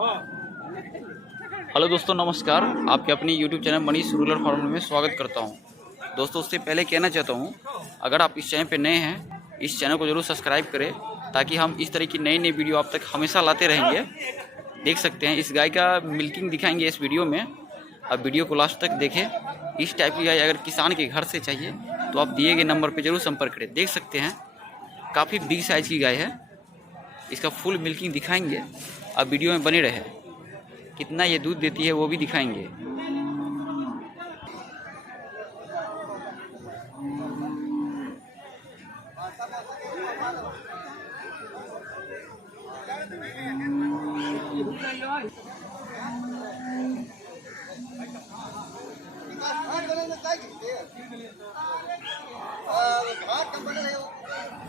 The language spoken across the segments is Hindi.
हेलो दोस्तों, नमस्कार। आपके अपनी YouTube channel Manish rural farmer में स्वागत करता हूं। दोस्तों, उससे पहले कहना चाहता हूं, अगर आप इस चैनल पर नए हैं, इस चैनल को जरूर सब्सक्राइब करें ताकि हम इस तरह की नई नई वीडियो आप तक हमेशा लाते रहेंगे। देख सकते हैं, इस गाय का मिल्किंग दिखाएंगे इस वीडियो में। अब वीडियो को लास्ट तक देखें। इस टाइप की गाय अगर किसान के घर से चाहिए तो आप दिए गए नंबर पर जरूर संपर्क करें। देख सकते हैं, काफ़ी बिग साइज़ की गाय है। इसका फुल मिल्किंग दिखाएंगे। अब वीडियो में बने रहे। कितना ये दूध देती है वो भी दिखाएंगे।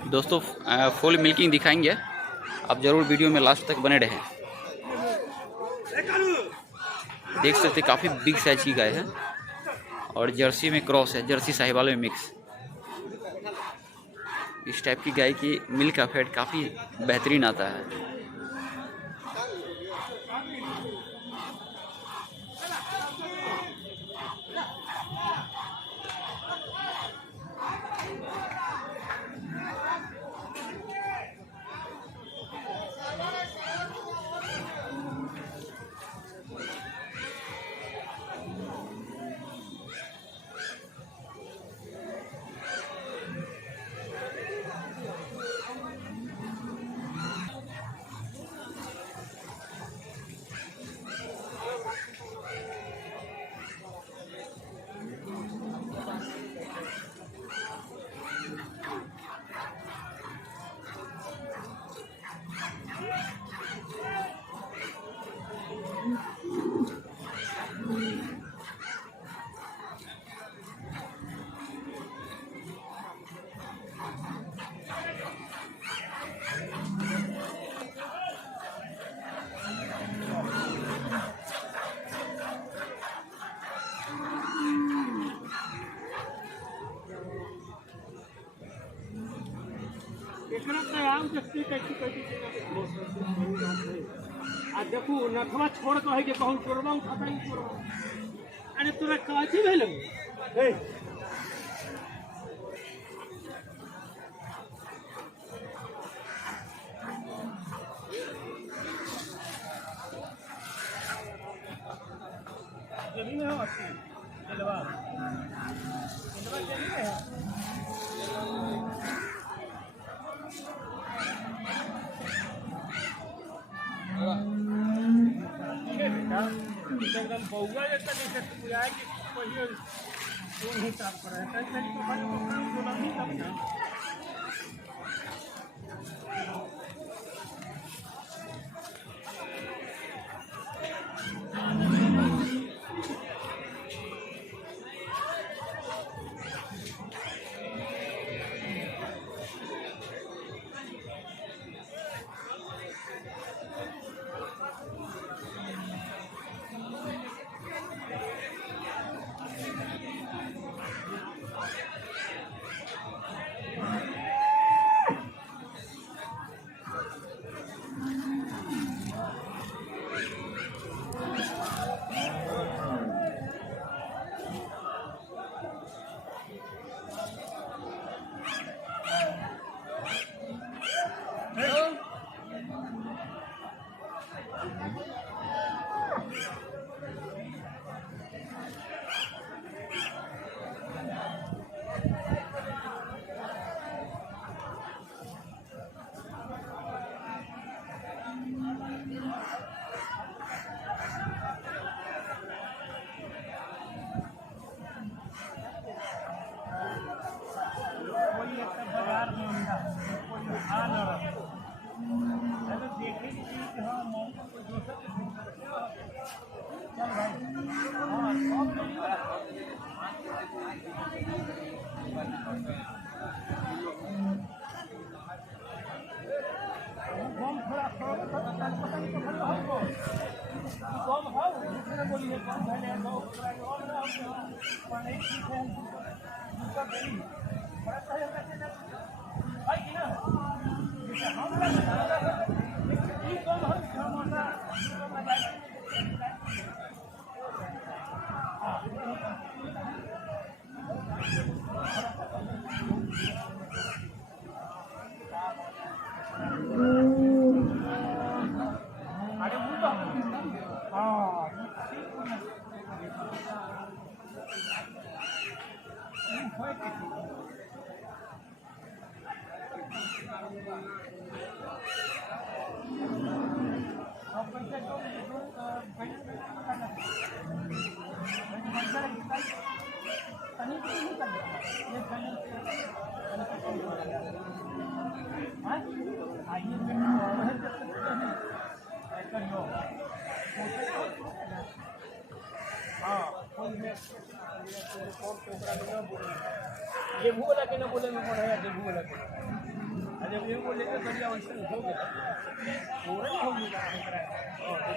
दोस्तों, फुल मिल्किंग दिखाएंगे। आप जरूर वीडियो में लास्ट तक बने रहें। देख सकते हैं, काफ़ी बिग साइज की गाय है और जर्सी में क्रॉस है, जर्सी साहिवाल में मिक्स। इस टाइप की गाय की मिल्क का फैट काफ़ी बेहतरीन आता है। देखू नथवा छोड़ कहे के कहूँ चोरबा उठाता ही चोरबा। अरे तोरा काची भेल एकदम बउआ जैसा जैसे पूरा कि पहिले कौन हिसाब पर है कहीं तो भाई बोला नहीं तब ना हाँ गेहूँ वाला के ना बोले में कौन है गेहूँ वाला के अरे गेहूँ को लेकर बढ़िया वैसे हो गया पूरा ही हो गया